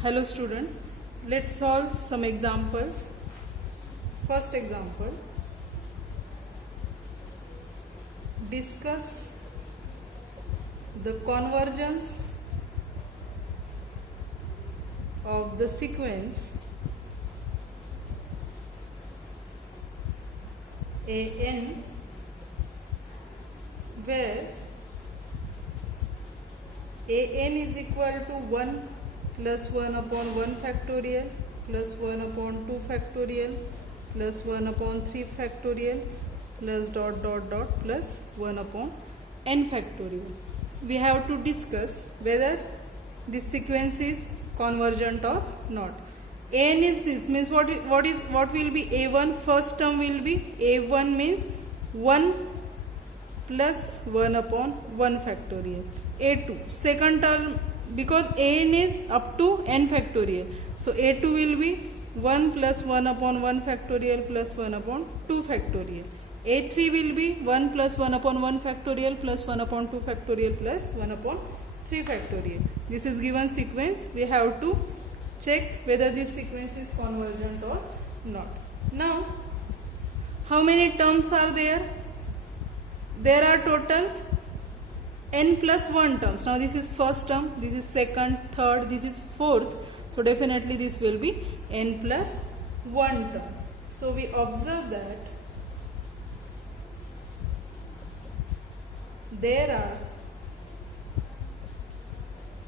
Hello students, let's solve some examples. First example, discuss the convergence of the sequence AN where AN is equal to 1 plus 1 upon 1 factorial plus 1 upon 2 factorial plus 1 upon 3 factorial plus dot dot dot plus 1 upon n factorial. We have to discuss whether this sequence is convergent or not. An is this, means what will be A1? First term will be A1 means 1 plus 1 upon 1 factorial. A2, second term, because An is up to n factorial, so A2 will be 1 plus 1 upon 1 factorial plus 1 upon 2 factorial. A3 will be 1 plus 1 upon 1 factorial plus 1 upon 2 factorial plus 1 upon 3 factorial. This is given sequence. We have to check whether this sequence is convergent or not. Now, how many terms are there? There are total n plus 1 terms. Now this is first term, this is second, third, this is fourth. So definitely this will be n plus 1 term. So we observe that there are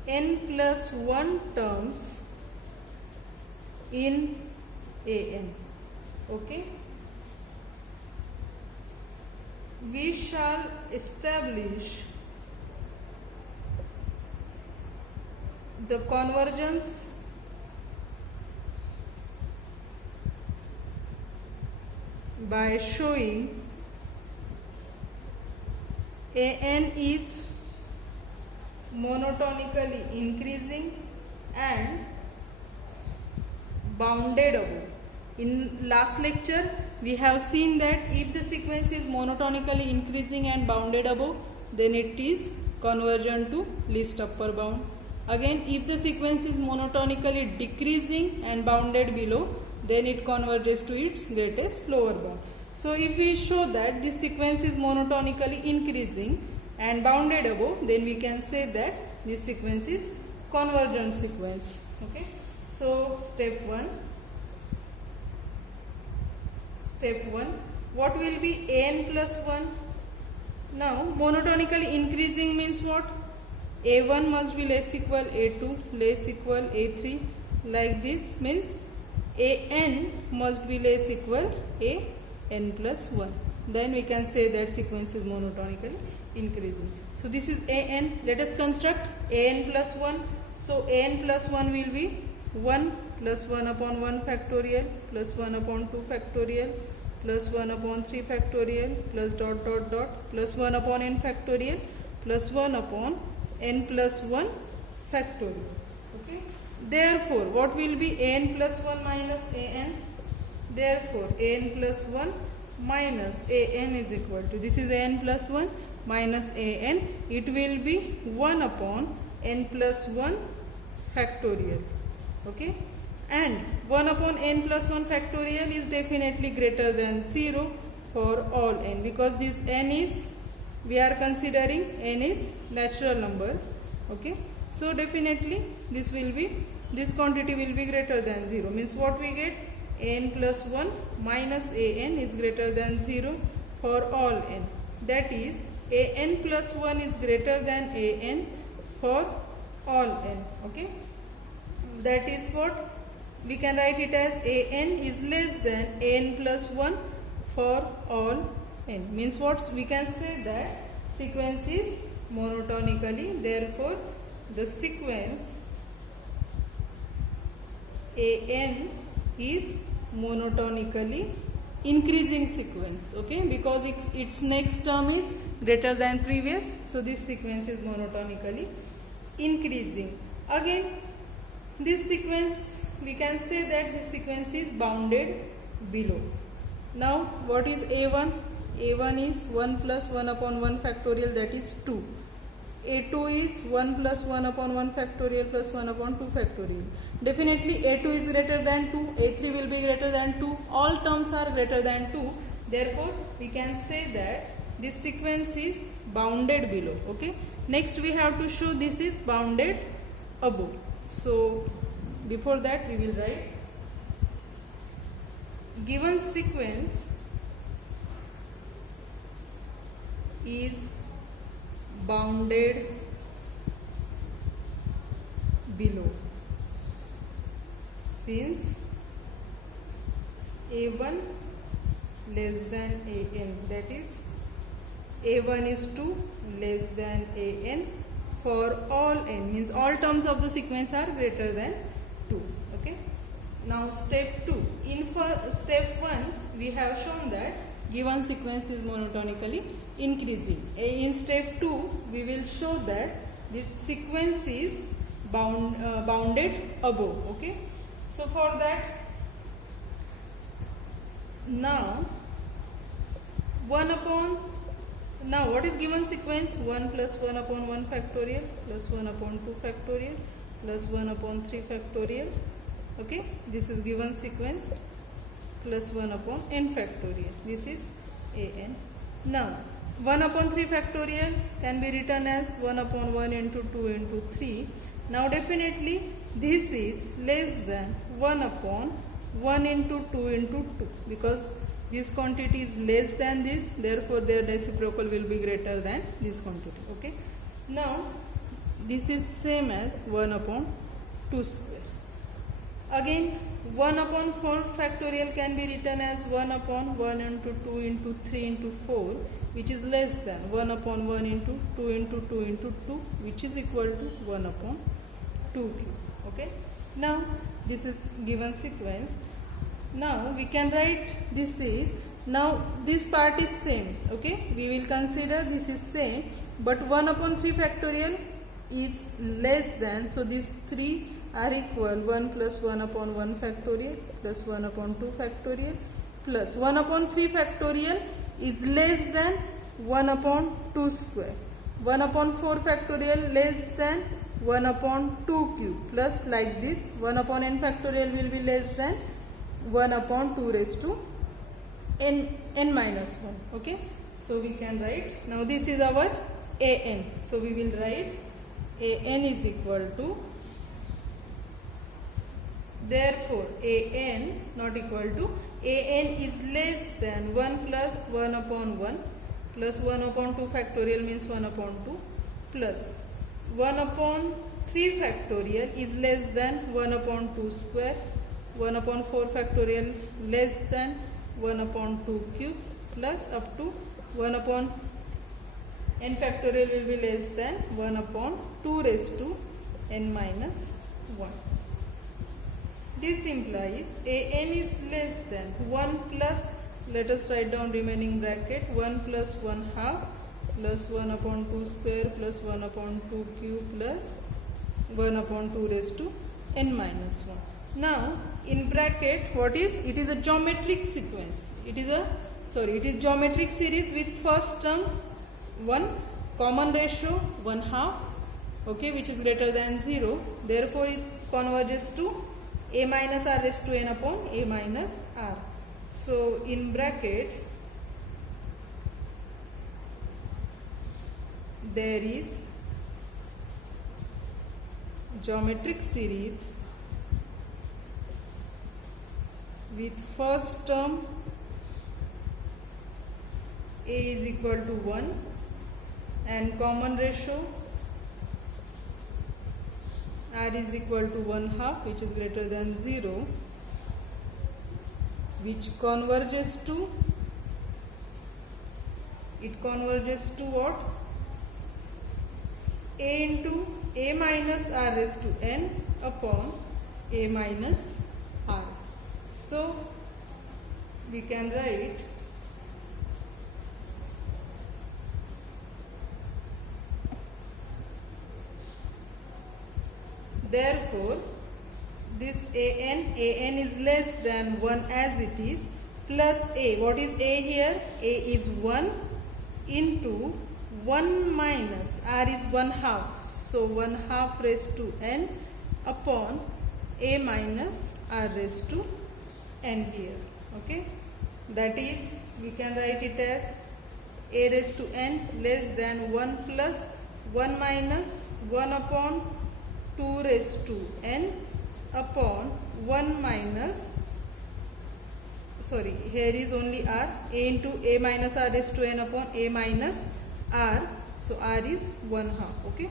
n plus 1 terms in An. Okay. We shall establish the convergence by showing An is monotonically increasing and bounded above. In last lecture, we have seen that if the sequence is monotonically increasing and bounded above, then it is convergent to least upper bound. Again, if the sequence is monotonically decreasing and bounded below, then it converges to its greatest lower bound. So, if we show that this sequence is monotonically increasing and bounded above, then we can say that this sequence is convergent sequence. Okay. So, step 1. What will be An plus 1? Now, monotonically increasing means what? A1 must be less equal A2, less equal A3, like this means An must be less equal An plus 1. Then we can say that sequence is monotonically increasing. So this is An. Let us construct An plus 1. So An plus 1 will be 1 plus 1 upon 1 factorial plus 1 upon 2 factorial plus 1 upon 3 factorial plus dot dot dot plus 1 upon n factorial plus 1 upon n plus 1 factorial. Okay. Therefore, what will be An plus 1 minus An? Therefore, An plus 1 minus An is equal to, this is An plus 1 minus An. It will be 1 upon n plus 1 factorial. Okay. And 1 upon n plus 1 factorial is definitely greater than 0 for all n, because this n is, we are considering n is natural number. Okay. So definitely this quantity will be greater than 0. Means what we get? N plus 1 minus An is greater than 0 for all n. That is An plus 1 is greater than An for all n. Okay. That is what we can write it as An is less than n plus 1 for all n. Means what? We can say that sequence is monotonically, therefore the sequence An is monotonically increasing sequence. Okay, because its next term is greater than previous, so this sequence is monotonically increasing. Again, this sequence, we can say that this sequence is bounded below. Now, what is A1? A1 is 1 plus 1 upon 1 factorial, that is 2. a2 is 1 plus 1 upon 1 factorial plus 1 upon 2 factorial. Definitely a2 is greater than 2, a3 will be greater than 2, all terms are greater than 2. Therefore, we can say that this sequence is bounded below. Okay. Next we have to show this is bounded above. So, before that we will write given sequence is bounded below since a1 less than an, that is a1 is 2 less than an for all n, means all terms of the sequence are greater than 2. Okay. Now step 2. In step 1 we have shown that given sequence is monotonically increasing. In step 2 we will show that this sequence is bounded above. Okay. So for that, now what is given sequence? 1 plus 1 upon 1 factorial plus 1 upon 2 factorial plus 1 upon 3 factorial. Okay, this is given sequence plus 1 upon n factorial. This is an. Now 1 upon 3 factorial can be written as 1 upon 1 into 2 into 3. Now definitely this is less than 1 upon 1 into 2 into 2, because this quantity is less than this, therefore their reciprocal will be greater than this quantity. Okay. Now this is same as 1 upon 2 square. Again 1 upon 4 factorial can be written as 1 upon 1 into 2 into 3 into 4, which is less than 1 upon 1 into 2 into 2 into 2, which is equal to 1 upon 2 cube. Okay. Now this is given sequence. Now we can write this is, now this part is same. Okay, we will consider this is same, but 1 upon 3 factorial is less than, so these 3 are equal 1 plus 1 upon 1 factorial plus 1 upon 2 factorial plus 1 upon 3 factorial is less than 1 upon 2 square. 1 upon 4 factorial less than 1 upon 2 cube plus like this 1 upon n factorial will be less than 1 upon 2 raised to n minus 1. Okay, so we can write, now this is our an, so we will write an is equal to, therefore an not equal to, an is less than 1 plus 1 upon 1 plus 1 upon 2 factorial means 1 upon 2 plus 1 upon 3 factorial is less than 1 upon 2 square, 1 upon 4 factorial less than 1 upon 2 cube plus up to 1 upon n factorial will be less than 1 upon 2 raised to n minus 1. This implies an is less than 1 plus, let us write down remaining bracket, 1 plus 1 half plus 1 upon 2 square plus 1 upon 2 cube plus 1 upon 2 raised to n minus 1. Now in bracket what is, it is a geometric sequence, it is geometric series with first term 1, common ratio 1 half, okay, which is greater than 0, therefore it converges to a minus r raised to n upon a minus r. So in bracket there is geometric series with first term a is equal to 1 and common ratio r is equal to 1 half, which is greater than 0, which converges to what? A into a minus r raised to n upon a minus r. So we can write therefore this an is less than 1 as it is plus a. What is a here? A is 1 into 1 minus r is 1/2, so 1/2 raised to n upon a minus r raised to n here. Okay, that is, we can write it as a raised to n less than 1 plus 1 minus 1 upon 2 raised to n upon 1 minus, sorry, here is only r, a into a minus r raised to n upon a minus r, so r is 1/2. Okay,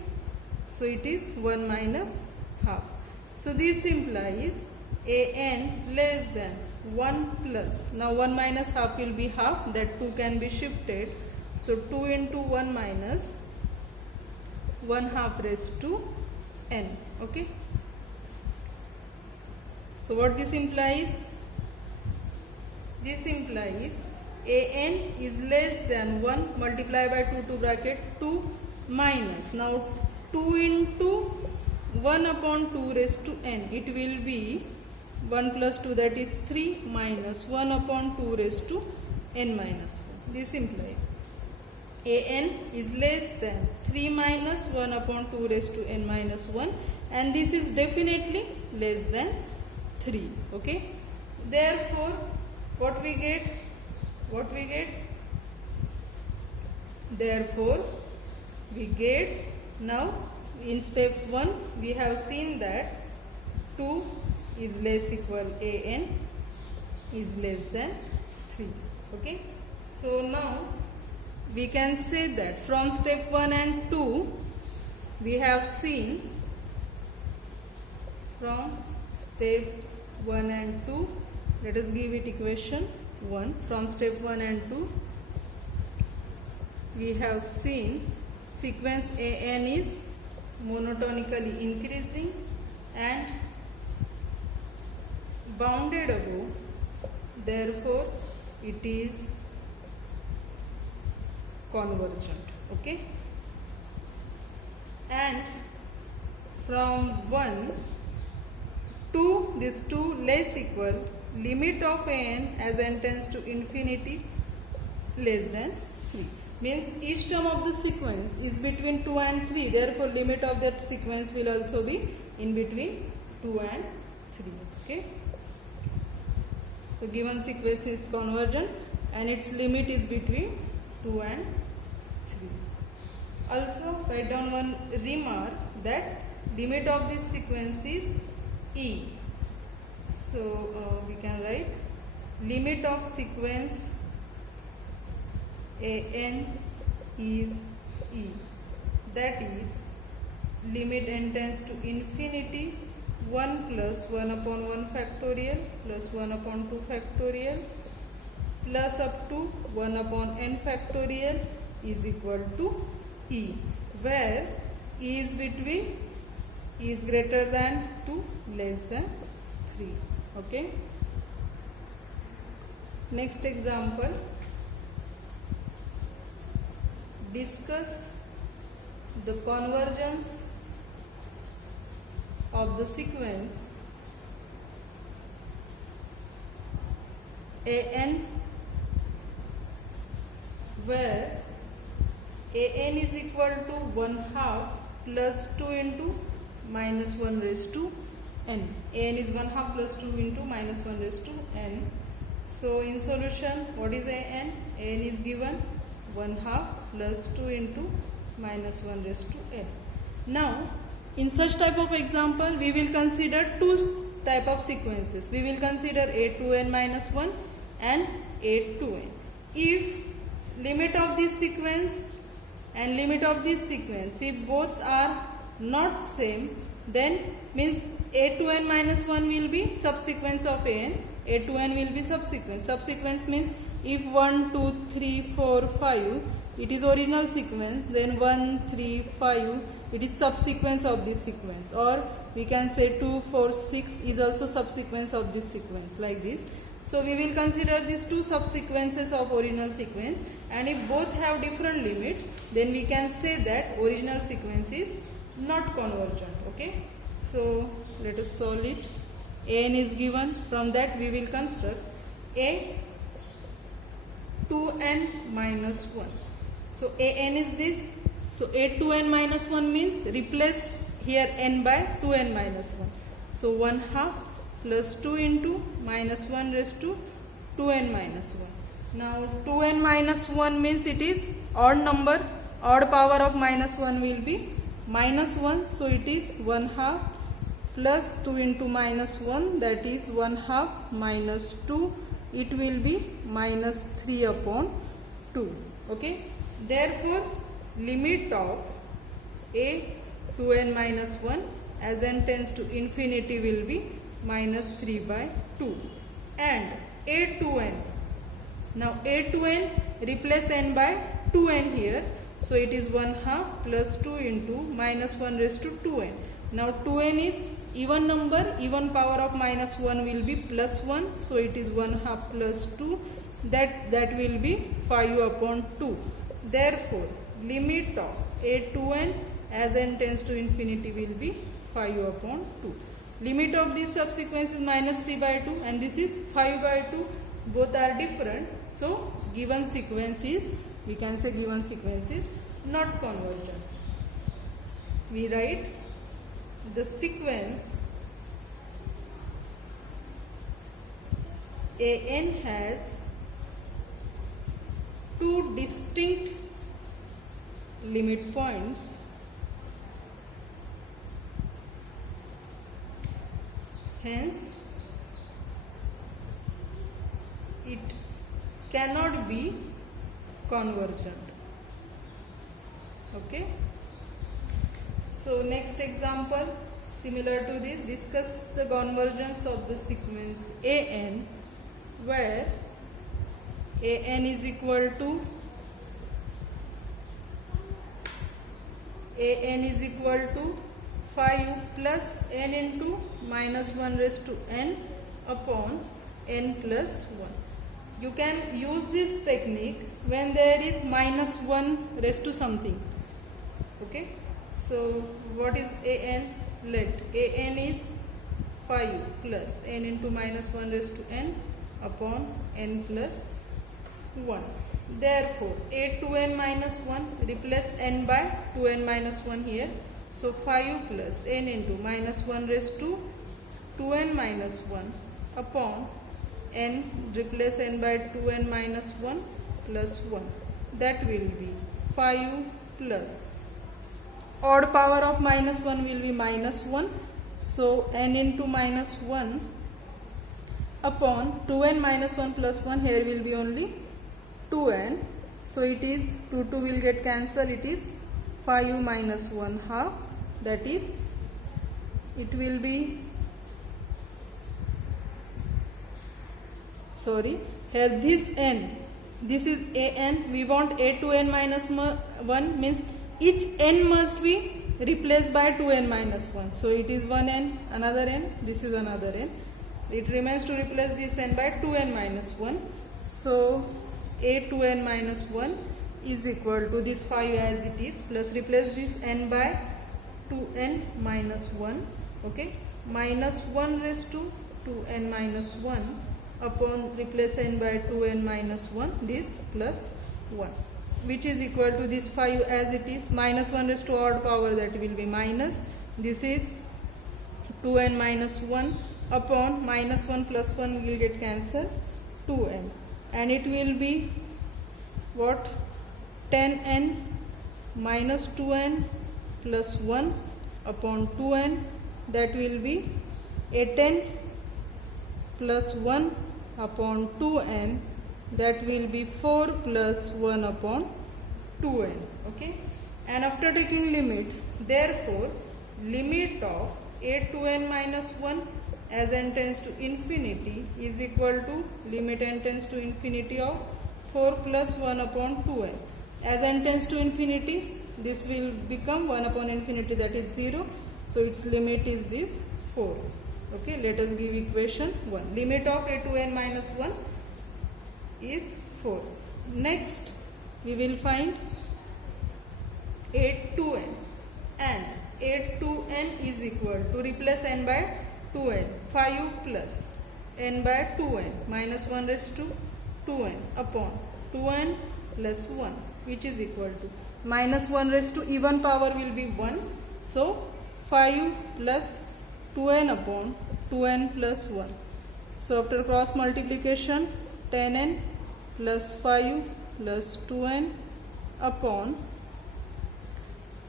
so it is 1 minus half. So this implies a n less than 1 plus, now 1 minus half will be half, that 2 can be shifted, so 2 into 1 minus 1/2 raised to n. Okay, so what this implies? This implies a n is less than 1 multiply by 2 to bracket 2 minus, now 2 into 1 upon 2 raised to n, it will be 1 plus 2, that is 3 minus 1 upon 2 raised to n minus 1. This implies a n is less than 3 minus 1 upon 2 raised to n minus 1, and this is definitely less than 3. Okay, therefore what we get? Therefore we get, now in step 1 we have seen that 2 is less equal a n is less than 3. Okay, so now we can say that from step 1 and 2 we have seen, from step 1 and 2, let us give it equation 1. From step 1 and 2 we have seen sequence a n is monotonically increasing and bounded above, therefore it is convergent. Okay, and from 1 to this 2 less equal limit of a n as n tends to infinity less than 3, means each term of the sequence is between 2 and 3, therefore limit of that sequence will also be in between 2 and 3. Okay, so given sequence is convergent and its limit is between 2 and 3. Also write down one remark, that limit of this sequence is e. So we can write limit of sequence a n is e, that is limit n tends to infinity 1 plus 1 upon 1 factorial plus 1 upon 2 factorial plus up to 1 upon n factorial is equal to e, where e is between, e is greater than 2 less than 3. Okay, next example, discuss the convergence of the sequence a n where a n is equal to 1/2 plus 2 into minus 1 raised to n. A n is 1/2 plus 2 into minus 1 raised to n. So in solution, what is a n? A n is given 1/2 plus 2 into minus 1 raised to n. Now in such type of example we will consider two type of sequences. We will consider a to n minus 1 and a to n. If limit of this sequence and limit of this sequence, if both are not same, then means a to n minus 1 will be subsequence of a n, a to n will be subsequence. Subsequence means if 1, 2, 3, 4, 5 it is original sequence, then 1, 3, 5 it is subsequence of this sequence, or we can say 2, 4, 6 is also subsequence of this sequence, like this. So we will consider these two subsequences of original sequence, and if both have different limits, then we can say that original sequence is not convergent. Okay, so let us solve it. A n is given, from that we will construct a to n minus 1. So an is this. So a 2n minus 1 means replace here n by 2n minus 1. So 1 half plus 2 into minus 1 raised to 2n minus 1. Now 2n minus 1 means it is odd number. Odd power of minus 1 will be minus 1. So it is 1 half plus 2 into minus 1, that is 1 half minus 2. It will be minus 3 upon 2. Okay. Therefore, limit of a 2n minus 1 as n tends to infinity will be minus 3 by 2. And a 2n. Now a 2n, replace n by 2n here. So it is 1 half plus 2 into minus 1 raised to 2n. Now 2n is even number. Even power of minus 1 will be plus 1. So it is 1 half plus 2. That will be 5 upon 2. Therefore, limit of a 2n as n tends to infinity will be 5 upon 2. Limit of this subsequence is minus 3 by 2 and this is 5 by 2. Both are different. So, given sequence is, we can say given sequence is not convergent. We write the sequence an has two distinct limit points. Hence, it cannot be convergent. Okay. So next example, similar to this, discuss the convergence of the sequence an, where an is equal to 5 plus n into minus 1 raised to n upon n plus 1. You can use this technique when there is minus 1 raised to something. Okay. So what is an? Let an is 5 plus n into minus 1 raised to n upon n plus 1. Therefore, a 2n minus 1, replace n by 2n minus 1 here. So 5 plus n into minus 1 raised to 2n minus 1 upon n, replace n by 2n minus 1 plus 1. That will be 5 plus odd power of minus 1 will be minus 1. So n into minus 1 upon 2n minus 1 plus 1, here will be only 2n. So it is 2 will get cancelled. It is 5 minus 1 half. That is, it will be, sorry, here this n, this is an. We want a 2n minus 1 means each n must be replaced by 2n minus 1. So it is 1n, another n, this is another n. It remains to replace this n by 2n minus 1. So a 2n minus 1 is equal to this 5 as it is, plus replace this n by 2n minus 1. Okay, minus 1 raised to 2n minus 1 upon replace n by 2n minus 1, this plus 1, which is equal to this 5 as it is. Minus 1 raised to odd power, that will be minus, this is 2n minus 1 upon minus 1 plus 1 will get cancelled, 2n, and it will be what, 10n minus 2n plus 1 upon 2n, that will be a 10 plus 1 upon 2n, that will be 4 plus 1 upon 2n. Okay, and after taking limit, therefore limit of a 2n minus 1 as n tends to infinity is equal to limit n tends to infinity of 4 plus 1 upon 2n. As n tends to infinity, this will become 1 upon infinity, that is 0. So its limit is this 4. Okay, let us give equation 1. Limit of a 2n minus 1 is 4. Next, we will find a 2n, and a 2n is equal to, replace n by 2n, 5 plus n by 2n minus 1 raised to 2n upon 2n plus 1, which is equal to minus 1 raised to even power will be 1. So 5 plus 2n upon 2n plus 1. So after cross multiplication, 10n plus 5 plus 2n upon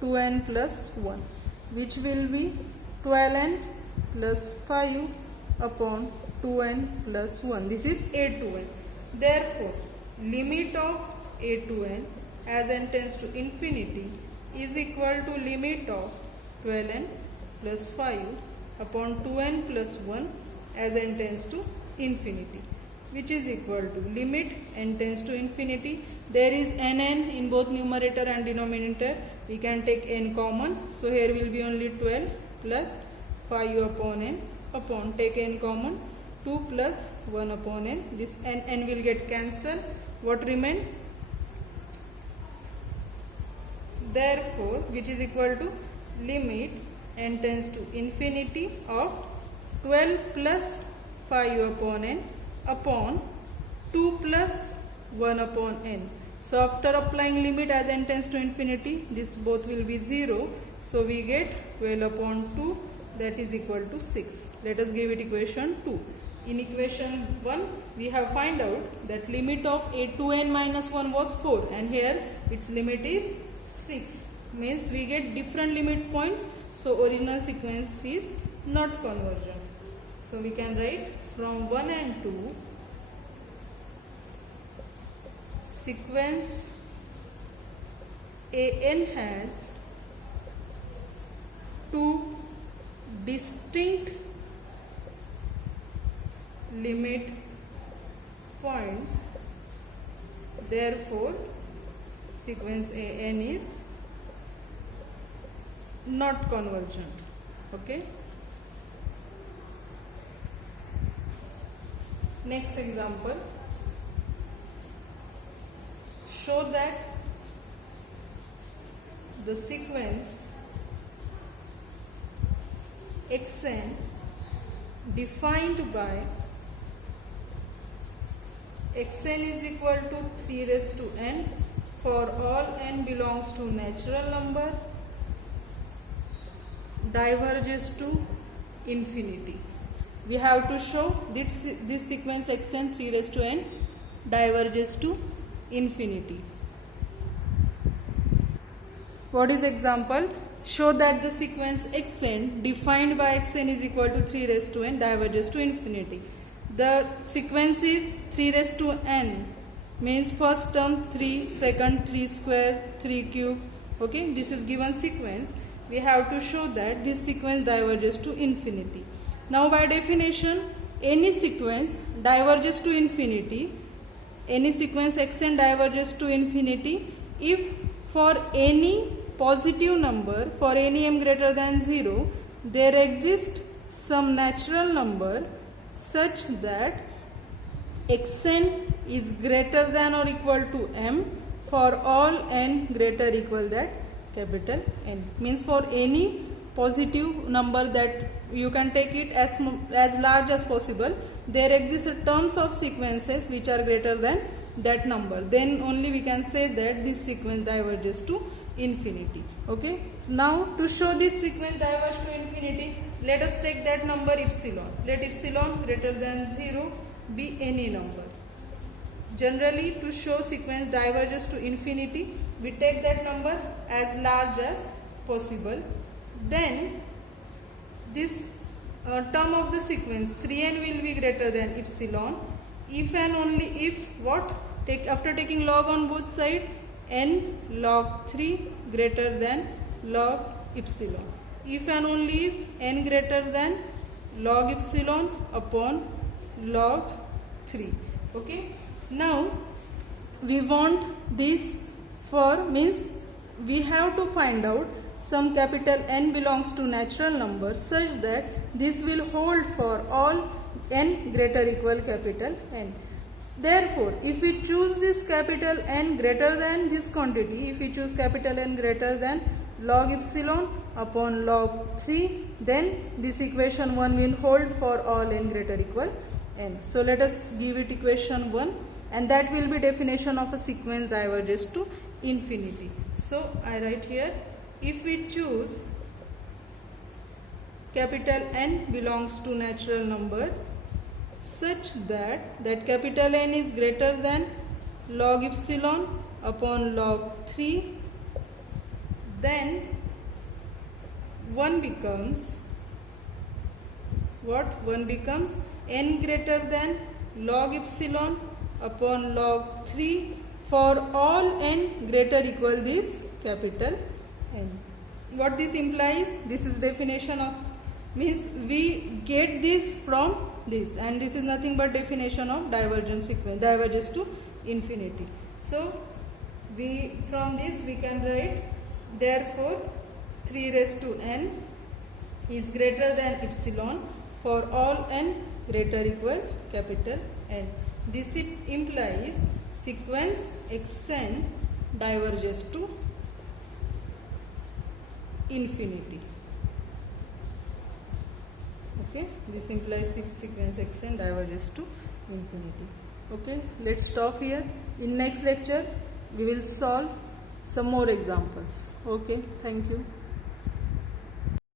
2n plus 1, which will be 12n plus 5 upon 2n plus 1. This is a to n. Therefore, limit of a to n as n tends to infinity is equal to limit of 12n plus 5 upon 2n plus 1 as n tends to infinity, which is equal to limit n tends to infinity. There is nn in both numerator and denominator. We can take n common. So here will be only 12 plus 5 upon n upon, take n common, 2 plus 1 upon n. This n will get cancelled. What remain? Therefore, which is equal to limit n tends to infinity of 12 plus 5 upon n upon 2 plus 1 upon n. So after applying limit as n tends to infinity, this both will be 0. So we get 12 upon 2, that is equal to 6. Let us give it equation 2. In equation 1, we have find out that limit of a to n minus 1 was 4, and here its limit is 6. Means we get different limit points. So original sequence is not convergent. So we can write from 1 and 2, sequence an has two distinct limit points. Therefore, sequence an is not convergent. Okay. Next example. Show that the sequence xn defined by xn is equal to 3 raised to n for all n belongs to natural number diverges to infinity. We have to show this sequence xn 3 raised to n diverges to infinity. What is example? Show that the sequence xn defined by xn is equal to 3 raised to n diverges to infinity. The sequence is 3 raised to n, means first term 3, second 3 square, 3 cube. Okay, this is given sequence. We have to show that this sequence diverges to infinity. Now by definition, any sequence diverges to infinity, any sequence xn diverges to infinity if for any positive number, for any m greater than 0, there exists some natural number such that xn is greater than or equal to m for all n greater or equal that capital N. Means for any positive number that you can take it as large as possible, there exist terms of sequences which are greater than that number. Then only we can say that this sequence diverges to infinity. Okay. So now to show this sequence diverges to infinity, let us take that number epsilon. Let epsilon greater than 0 be any number. Generally, to show sequence diverges to infinity, we take that number as large as possible. Then this term of the sequence 3n will be greater than epsilon if and only if what? After taking log on both sides, n log 3 greater than log epsilon. If and only if n greater than log epsilon upon log 3. Okay. Now we want this for, means we have to find out some capital N belongs to natural number such that this will hold for all n greater equal capital N. Therefore, if we choose this capital N greater than this quantity, if we choose capital N greater than log epsilon upon log 3, then this equation 1 will hold for all n greater equal n. So let us give it equation 1, and that will be definition of a sequence diverges to infinity. So I write here, if we choose capital N belongs to natural number such that capital N is greater than log epsilon upon log 3, then 1 becomes what? 1 becomes n greater than log epsilon upon log 3 for all n greater equal this capital N. What this implies? This is definition of, means we get this from this, and this is nothing but definition of divergent sequence, diverges to infinity. So we, from this we can write, therefore 3 raised to n is greater than epsilon for all n greater equal capital N. This implies sequence xn diverges to infinity. Okay, this implies sequence xn diverges to infinity. Okay, let's stop here. In next lecture we will solve some more examples. Okay, thank you.